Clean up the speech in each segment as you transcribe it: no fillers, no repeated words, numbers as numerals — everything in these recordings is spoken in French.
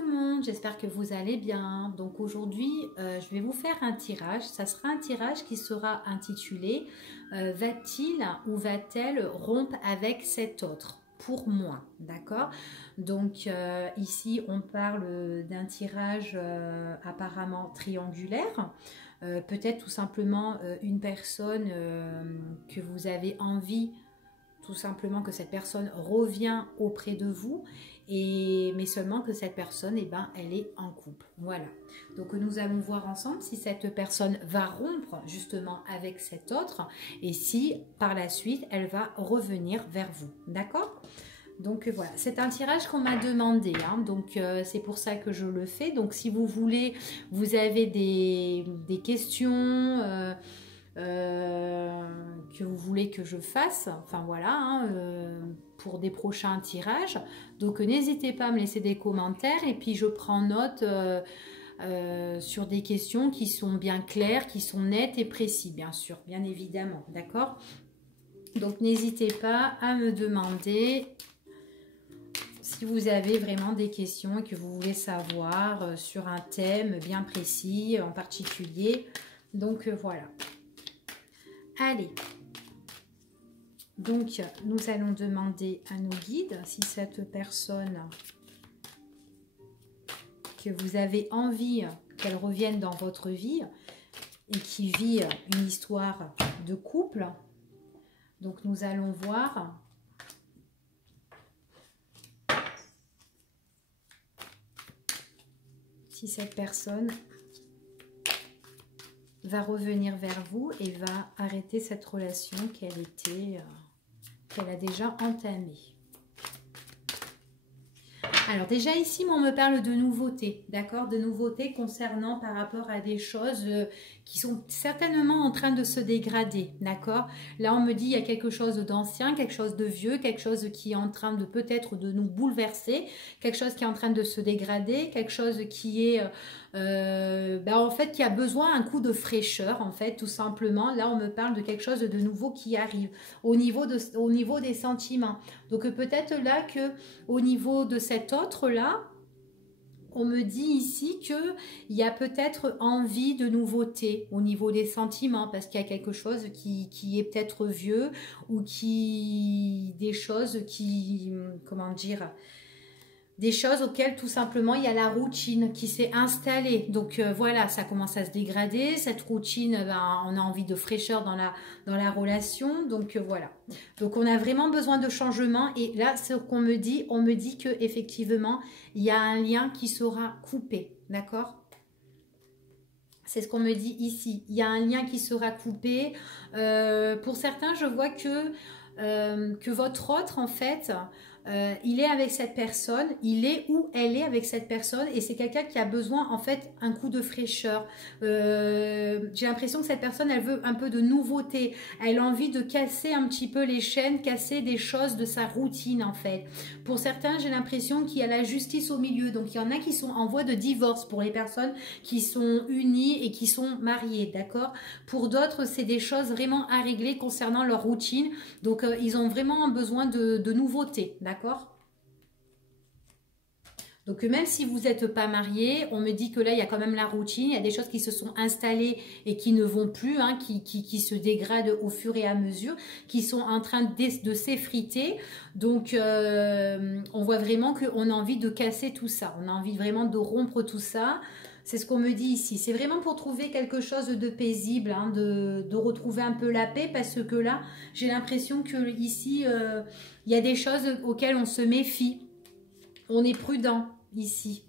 Tout le monde, j'espère que vous allez bien. Donc aujourd'hui, je vais vous faire un tirage. Ça sera un tirage qui sera intitulé Va-t-il ou va-t-elle rompre avec cet autre pour moi, d'accord? Donc ici, on parle d'un tirage apparemment triangulaire. Peut-être tout simplement une personne que vous avez envie tout simplement que cette personne revient auprès de vous, mais seulement que cette personne, eh ben, elle est en couple. Voilà. Donc nous allons voir ensemble si cette personne va rompre justement avec cet autre et si par la suite, elle va revenir vers vous. D'accord ? Donc voilà, c'est un tirage qu'on m'a demandé, hein, donc c'est pour ça que je le fais. Donc si vous voulez, vous avez des questions que vous voulez que je fasse, enfin voilà, hein, pour des prochains tirages. Donc n'hésitez pas à me laisser des commentaires et puis je prends note sur des questions qui sont bien claires, qui sont nettes et précises, bien sûr, bien évidemment, d'accord? Donc n'hésitez pas à me demander si vous avez vraiment des questions et que vous voulez savoir sur un thème bien précis en particulier. Donc voilà. Allez, donc nous allons demander à nos guides si cette personne que vous avez envie qu'elle revienne dans votre vie et qui vit une histoire de couple. Donc nous allons voir si cette personne va revenir vers vous et va arrêter cette relation qu'elle a déjà entamée. Alors déjà ici, on me parle de nouveautés, d'accord? De nouveautés concernant par rapport à des choses qui sont certainement en train de se dégrader, d'accord? Là, on me dit il y a quelque chose d'ancien, quelque chose de vieux, quelque chose qui est en train de peut-être de nous bouleverser, quelque chose qui est en train de se dégrader, quelque chose qui est en fait qui a besoin d'un coup de fraîcheur, en fait, tout simplement. Là, on me parle de quelque chose de nouveau qui arrive au niveau des sentiments. Donc peut-être là que au niveau de cet autre-là, on me dit ici qu'il y a peut-être envie de nouveauté au niveau des sentiments parce qu'il y a quelque chose qui est peut-être vieux ou des choses qui, comment dire, des choses auxquelles tout simplement il y a la routine qui s'est installée. Donc voilà, ça commence à se dégrader. Cette routine, on a envie de fraîcheur dans la relation. Donc voilà. Donc on a vraiment besoin de changement. Et là, ce qu'on me dit, on me dit que effectivement il y a un lien qui sera coupé. D'accord ? C'est ce qu'on me dit ici. Il y a un lien qui sera coupé. Pour certains, je vois que votre autre, en fait, il est avec cette personne, il est ou elle est avec cette personne et c'est quelqu'un qui a besoin en fait un coup de fraîcheur. J'ai l'impression que cette personne, elle veut un peu de nouveauté, elle a envie de casser un petit peu les chaînes, casser des choses de sa routine en fait. Pour certains, j'ai l'impression qu'il y a la justice au milieu, donc il y en a qui sont en voie de divorce pour les personnes qui sont unies et qui sont mariées, d'accord? Pour d'autres, c'est des choses vraiment à régler concernant leur routine, donc ils ont vraiment besoin de nouveautés, d'accord? Donc même si vous n'êtes pas marié, on me dit que là, il y a quand même la routine, il y a des choses qui se sont installées et qui ne vont plus, hein, qui se dégradent au fur et à mesure, qui sont en train de s'effriter. Donc on voit vraiment qu'on a envie de casser tout ça, on a envie vraiment de rompre tout ça. C'est ce qu'on me dit ici. C'est vraiment pour trouver quelque chose de paisible, hein, de retrouver un peu la paix parce que là, j'ai l'impression que ici, il y a des choses auxquelles on se méfie. On est prudent ici.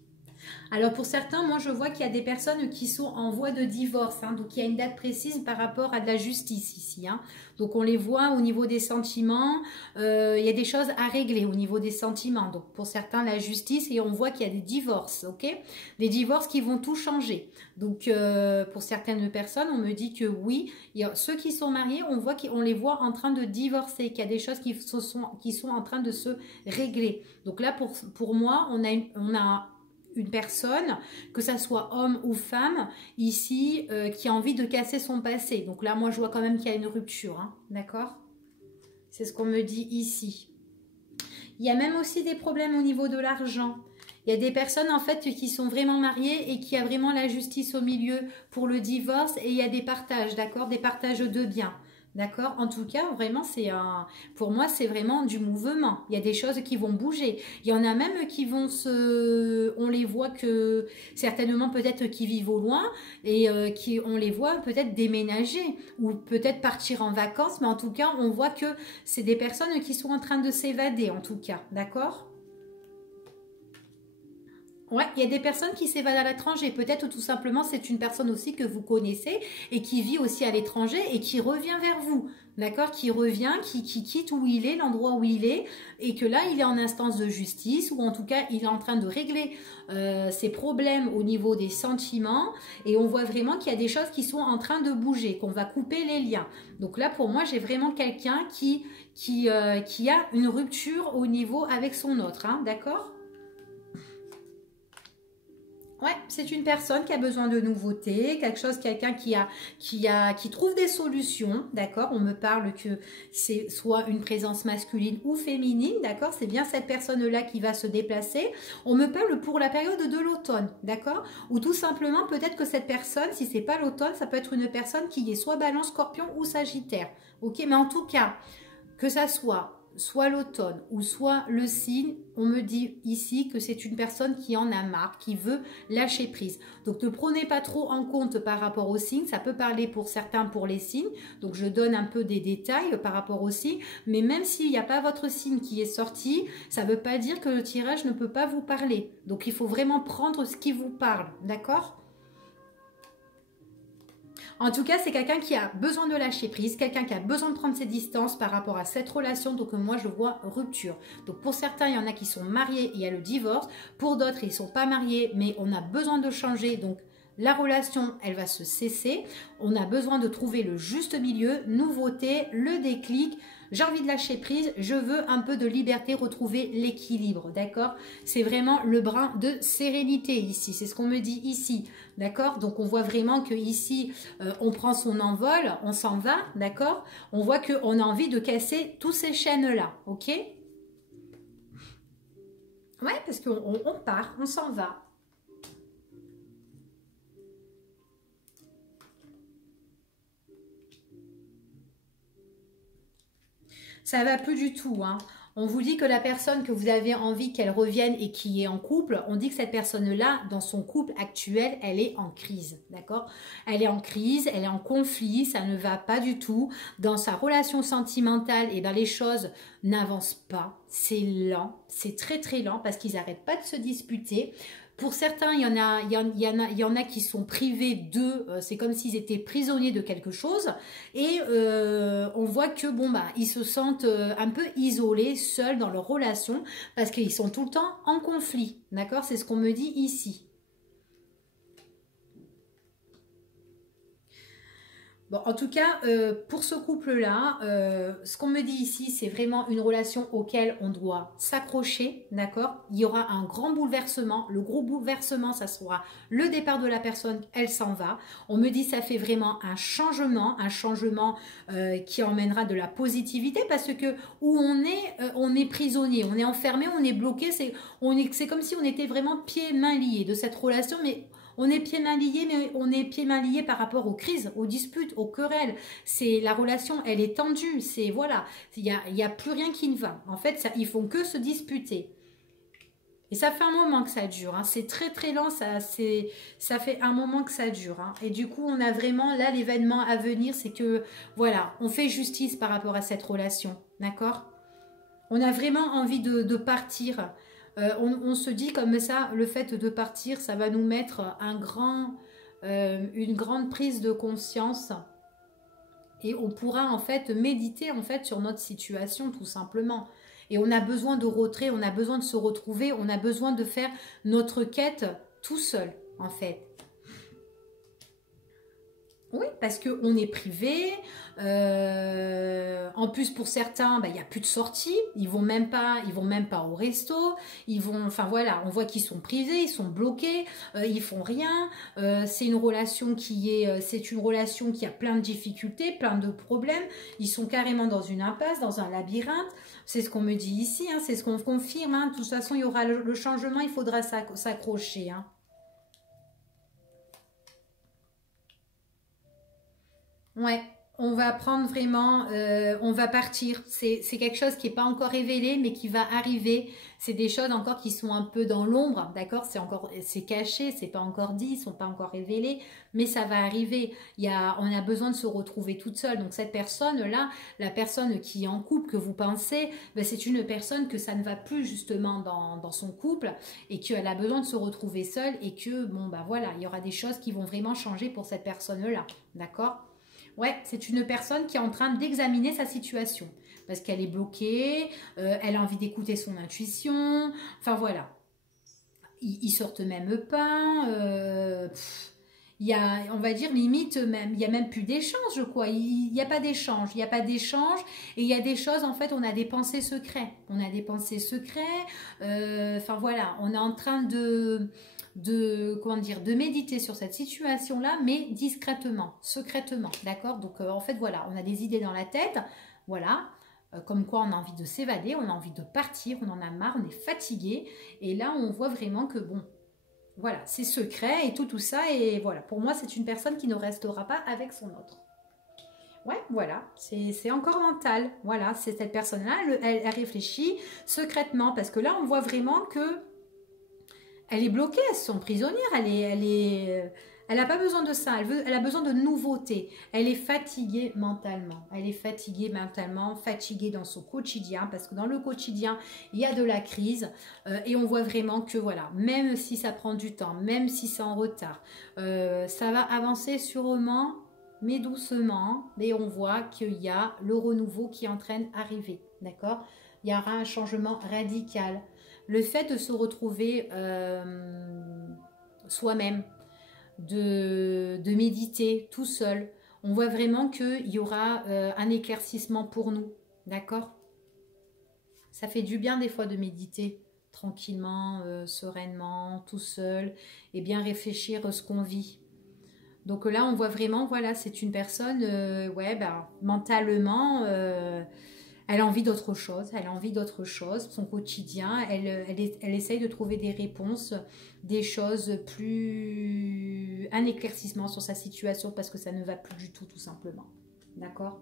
Alors pour certains, moi je vois qu'il y a des personnes qui sont en voie de divorce, hein, donc il y a une date précise par rapport à de la justice ici, hein. Donc on les voit au niveau des sentiments, il y a des choses à régler au niveau des sentiments, donc pour certains la justice et on voit qu'il y a des divorces, ok, des divorces qui vont tout changer. Donc pour certaines personnes, on me dit que oui, ceux qui sont mariés, on voit qu'on les voit en train de divorcer, qu'il y a des choses qui sont en train de se régler. Donc là pour moi, on a une personne, que ça soit homme ou femme, ici, qui a envie de casser son passé. Donc là, moi, je vois quand même qu'il y a une rupture, hein, d'accord? C'est ce qu'on me dit ici. Il y a même aussi des problèmes au niveau de l'argent. Il y a des personnes en fait qui sont vraiment mariées et qui a vraiment la justice au milieu pour le divorce et il y a des partages, d'accord? Des partages de biens. D'accord? En tout cas, vraiment, pour moi, c'est vraiment du mouvement. Il y a des choses qui vont bouger. Il y en a même qui vont on les voit que, certainement peut-être qui vivent au loin et on les voit peut-être déménager ou peut-être partir en vacances, mais en tout cas, on voit que c'est des personnes qui sont en train de s'évader, en tout cas. D'accord? Ouais, il y a des personnes qui s'évadent à l'étranger. Peut-être tout simplement c'est une personne aussi que vous connaissez et qui vit aussi à l'étranger et qui revient vers vous. D'accord? Qui revient, qui quitte où il est, l'endroit où il est, et que là il est en instance de justice ou en tout cas il est en train de régler ses problèmes au niveau des sentiments et on voit vraiment qu'il y a des choses qui sont en train de bouger, qu'on va couper les liens. Donc là pour moi j'ai vraiment quelqu'un qui a une rupture au niveau avec son autre. Hein, d'accord? Ouais, c'est une personne qui a besoin de nouveautés, quelqu'un qui trouve des solutions, d'accord? On me parle que c'est soit une présence masculine ou féminine, d'accord? C'est bien cette personne-là qui va se déplacer. On me parle pour la période de l'automne, d'accord? Ou tout simplement, peut-être que cette personne, si c'est pas l'automne, ça peut être une personne qui est soit Balance, Scorpion ou Sagittaire, ok? Mais en tout cas, que ça soit l'automne ou soit le signe, on me dit ici que c'est une personne qui en a marre, qui veut lâcher prise. Donc ne prenez pas trop en compte par rapport au signe, ça peut parler pour certains pour les signes, donc je donne un peu des détails par rapport au signe, mais même s'il n'y a pas votre signe qui est sorti, ça ne veut pas dire que le tirage ne peut pas vous parler. Donc il faut vraiment prendre ce qui vous parle, d'accord ? En tout cas, c'est quelqu'un qui a besoin de lâcher prise, quelqu'un qui a besoin de prendre ses distances par rapport à cette relation. Donc moi, je vois rupture. Donc pour certains, il y en a qui sont mariés et il y a le divorce. Pour d'autres, ils ne sont pas mariés, mais on a besoin de changer. Donc la relation, elle va se cesser. On a besoin de trouver le juste milieu, nouveauté, le déclic. J'ai envie de lâcher prise, je veux un peu de liberté, retrouver l'équilibre, d'accord? C'est vraiment le brin de sérénité ici, c'est ce qu'on me dit ici, d'accord? Donc on voit vraiment que ici, on prend son envol, on s'en va, d'accord? On voit qu'on a envie de casser tous ces chaînes-là, ok? Ouais, parce qu'on part, on s'en va. Ça va plus du tout, hein. On vous dit que la personne que vous avez envie qu'elle revienne et qui est en couple, on dit que cette personne-là, dans son couple actuel, elle est en crise, d'accord? Elle est en crise, elle est en conflit, ça ne va pas du tout. Dans sa relation sentimentale, et ben les choses n'avancent pas. C'est lent, c'est très très lent parce qu'ils n'arrêtent pas de se disputer. Pour certains, il y en a qui sont privés d'eux, c'est comme s'ils étaient prisonniers de quelque chose. Et on voit que bon bah ils se sentent un peu isolés, seuls dans leur relation, parce qu'ils sont tout le temps en conflit. D'accord? C'est ce qu'on me dit ici. Bon, en tout cas, pour ce couple-là, ce qu'on me dit ici, c'est vraiment une relation auquel on doit s'accrocher, d'accord? Il y aura un grand bouleversement. Le gros bouleversement, ça sera le départ de la personne, elle s'en va. On me dit ça fait vraiment un changement qui emmènera de la positivité parce que où on est prisonnier, on est enfermé, on est bloqué. C'est comme si on était vraiment pieds-mains liés de cette relation, mais on est pieds-mains liés, mais on est pieds-mains liés par rapport aux crises, aux disputes, aux querelles. C'est la relation, elle est tendue. C'est voilà, il y a plus rien qui ne va. En fait, ils font que se disputer. Et ça fait un moment que ça dure. Hein. C'est très très lent. Ça fait un moment que ça dure. Hein. Et du coup, on a vraiment là l'événement à venir, c'est que voilà, on fait justice par rapport à cette relation, d'accord? On a vraiment envie de partir. On se dit comme ça, le fait de partir, ça va nous mettre une grande prise de conscience et on pourra en fait méditer en fait sur notre situation tout simplement. Et on a besoin de retrait, on a besoin de se retrouver, on a besoin de faire notre quête tout seul en fait. Oui, parce qu'on est privé. En plus, pour certains, il n'y a plus de sortie. Ils vont même pas au resto. Enfin voilà, on voit qu'ils sont privés, ils sont bloqués, ils font rien. C'est une relation c'est une relation qui a plein de difficultés, plein de problèmes. Ils sont carrément dans une impasse, dans un labyrinthe. C'est ce qu'on me dit ici, hein, c'est ce qu'on confirme. Hein. De toute façon, il y aura le changement, il faudra s'accrocher. Hein. Ouais, on va prendre vraiment, on va partir. C'est quelque chose qui n'est pas encore révélé, mais qui va arriver. C'est des choses encore qui sont un peu dans l'ombre, d'accord? C'est caché, c'est pas encore dit, ils sont pas encore révélés, mais ça va arriver. On a besoin de se retrouver toute seule. Donc cette personne-là, la personne qui est en couple, que vous pensez, ben, c'est une personne que ça ne va plus justement dans son couple et qu'elle a besoin de se retrouver seule et que, bon, ben voilà, il y aura des choses qui vont vraiment changer pour cette personne-là, d'accord? Ouais, c'est une personne qui est en train d'examiner sa situation parce qu'elle est bloquée, elle a envie d'écouter son intuition, enfin voilà. Ils sortent même pas, il y a, on va dire limite même, il y a même plus d'échange quoi, il n'y a pas d'échange, il n'y a pas d'échange et il y a des choses en fait, on a des pensées secrets, enfin voilà, on est en train comment dire, de méditer sur cette situation-là, mais discrètement, secrètement, d'accord? Donc en fait voilà, on a des idées dans la tête, voilà, comme quoi on a envie de s'évader, on a envie de partir, on en a marre, on est fatigué, et là on voit vraiment que bon, voilà, c'est secret et tout ça, et voilà, pour moi c'est une personne qui ne restera pas avec son autre. Ouais, voilà, c'est encore mental, voilà, c'est cette personne-là, elle réfléchit secrètement, parce que là on voit vraiment que elle est bloquée, elle se sent prisonnière, elle n'a pas besoin de ça, elle a besoin de nouveautés. Elle est fatiguée mentalement, fatiguée dans son quotidien, parce que dans le quotidien, il y a de la crise, et on voit vraiment que voilà, même si ça prend du temps, même si c'est en retard, ça va avancer sûrement, mais doucement, et on voit qu'il y a le renouveau qui est en train d'arriver, d'accord? Il y aura un changement radical. Le fait de se retrouver soi-même, de méditer tout seul, on voit vraiment qu'il y aura un éclaircissement pour nous, d'accord? Ça fait du bien des fois de méditer tranquillement, sereinement, tout seul, et bien réfléchir à ce qu'on vit. Donc là, on voit vraiment, voilà, c'est une personne, ouais, ben, mentalement, elle a envie d'autre chose, son quotidien, elle essaye de trouver des réponses, des choses plus... un éclaircissement sur sa situation parce que ça ne va plus du tout, tout simplement. D'accord?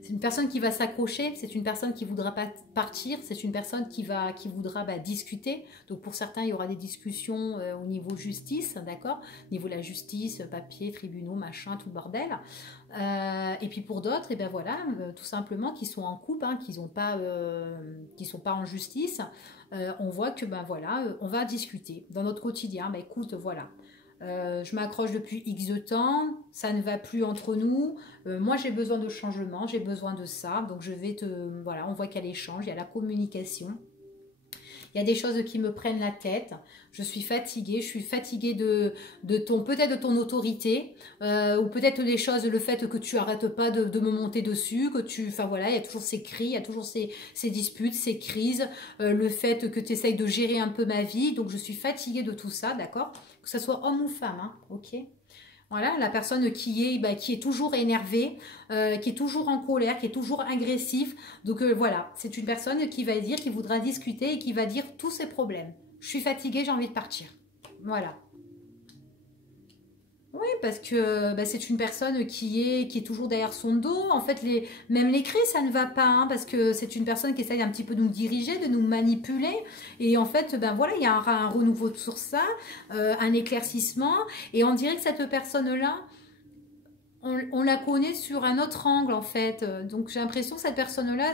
C'est une personne qui va s'accrocher, c'est une personne qui ne voudra pas partir, c'est une personne qui voudra discuter. Donc pour certains, il y aura des discussions au niveau justice, d'accord? Au niveau de la justice, papier, tribunaux, machin, tout le bordel. Et puis pour d'autres, et ben voilà, tout simplement, qui sont en couple, hein, qui sont pas en justice, on voit que ben voilà, on va discuter dans notre quotidien. Ben écoute, voilà. Je m'accroche depuis X de temps, ça ne va plus entre nous, moi j'ai besoin de changement, j'ai besoin de ça, donc je vais voilà, on voit qu'il y a l'échange, il y a la communication, il y a des choses qui me prennent la tête, je suis fatiguée peut-être de ton autorité, ou peut-être les choses, le fait que tu arrêtes pas de me monter dessus, enfin voilà, il y a toujours ces cris, il y a toujours ces disputes, ces crises, le fait que tu essayes de gérer un peu ma vie, donc je suis fatiguée de tout ça, d'accord? Que ce soit homme ou femme, hein, ok? Voilà, la personne qui est toujours énervée, qui est toujours en colère, qui est toujours agressif. Donc voilà, c'est une personne qui voudra discuter et qui va dire tous ses problèmes. Je suis fatiguée, j'ai envie de partir. Voilà. Oui, parce que c'est une personne qui est toujours derrière son dos. En fait, même les cris, ça ne va pas, hein, parce que c'est une personne qui essaye un petit peu de nous diriger, de nous manipuler. Et en fait, ben voilà, il y aura un renouveau sur ça, un éclaircissement. Et on dirait que cette personne-là, on la connaît sur un autre angle en fait. Donc j'ai l'impression que cette personne-là,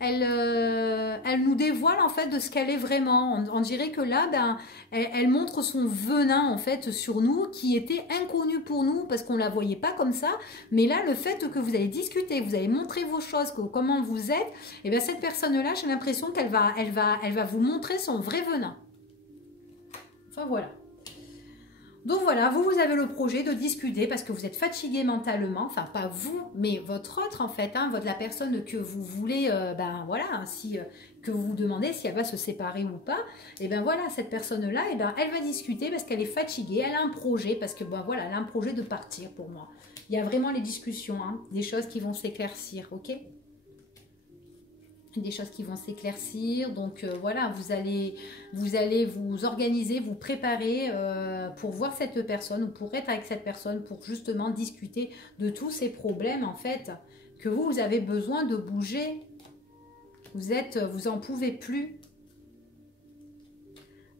elle nous dévoile en fait de ce qu'elle est vraiment. On dirait que là, ben, elle montre son venin en fait sur nous, qui était inconnu pour nous parce qu'on la voyait pas comme ça. Mais là, le fait que vous allez discuter, que vous allez montrer vos choses, comment vous êtes, et bien cette personne-là, j'ai l'impression qu'elle va vous montrer son vrai venin. Enfin voilà. Donc voilà, vous avez le projet de discuter parce que vous êtes fatigué mentalement, enfin pas vous, mais votre autre en fait, hein, la personne que vous voulez, ben voilà, si, que vous vous demandez si elle va se séparer ou pas, et ben voilà, cette personne-là, et ben elle va discuter parce qu'elle est fatiguée, elle a un projet, parce que ben voilà, elle a un projet de partir pour moi. Il y a vraiment les discussions, hein, des choses qui vont s'éclaircir, ok? Des choses qui vont s'éclaircir, donc voilà, vous allez vous organiser, vous préparer pour voir cette personne ou pour être avec cette personne, pour justement discuter de tous ces problèmes en fait, que vous avez besoin de bouger, vous en pouvez plus.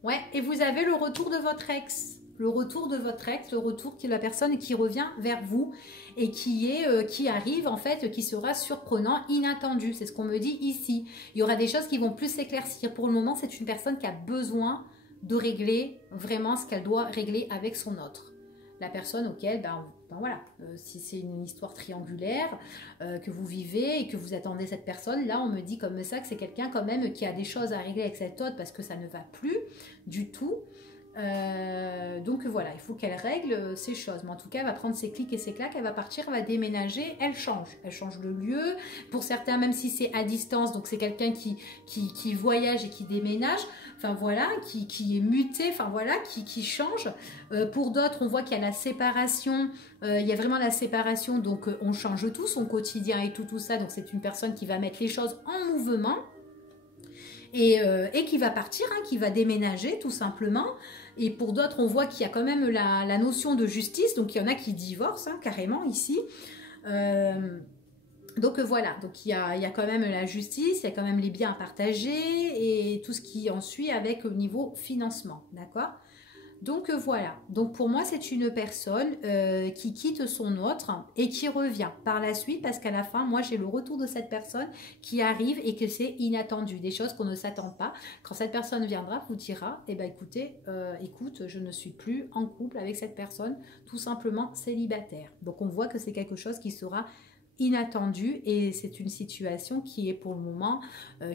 Ouais, et vous avez le retour de votre ex. Le retour de votre ex, le retour de la personne qui revient vers vous et qui arrive en fait, qui sera surprenant, inattendu. C'est ce qu'on me dit ici. Il y aura des choses qui vont plus s'éclaircir. Pour le moment, c'est une personne qui a besoin de régler vraiment ce qu'elle doit régler avec son autre. La personne auquel, ben voilà, si c'est une histoire triangulaire que vous vivez et que vous attendez cette personne, là on me dit comme ça que c'est quelqu'un quand même qui a des choses à régler avec cet autre parce que ça ne va plus du tout. Donc voilà, il faut qu'elle règle ces choses. Mais en tout cas, elle va prendre ses clics et ses claques, elle va partir, elle va déménager, elle change de lieu. Pour certains, même si c'est à distance, donc c'est quelqu'un qui voyage et qui déménage, enfin voilà, qui est muté, enfin voilà, qui change. Pour d'autres, on voit qu'il y a la séparation, il y a vraiment la séparation, donc on change tout, son quotidien et tout ça. Donc c'est une personne qui va mettre les choses en mouvement. Et qui va partir, hein, qui va déménager tout simplement. Et pour d'autres, on voit qu'il y a quand même la notion de justice, donc il y en a qui divorcent hein, carrément ici. Donc voilà, donc il y a quand même la justice, il y a quand même les biens à partager et tout ce qui en suit avec au niveau financement, d'accord ? Donc voilà, donc pour moi c'est une personne qui quitte son autre et qui revient par la suite parce qu'à la fin moi j'ai le retour de cette personne qui arrive et que c'est inattendu, des choses qu'on ne s'attend pas. Quand cette personne viendra, vous dira, eh ben écoutez, écoute, je ne suis plus en couple avec cette personne, tout simplement célibataire. Donc on voit que c'est quelque chose qui sera inattendu et c'est une situation qui est pour le moment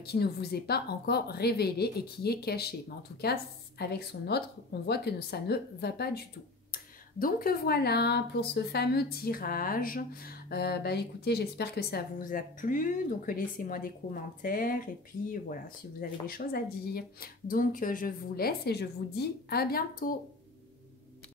qui ne vous est pas encore révélée et qui est cachée. Mais en tout cas, avec son autre, on voit que ça ne va pas du tout. Donc voilà pour ce fameux tirage. Écoutez, j'espère que ça vous a plu. Donc laissez-moi des commentaires et puis voilà, si vous avez des choses à dire. Donc je vous laisse et je vous dis à bientôt.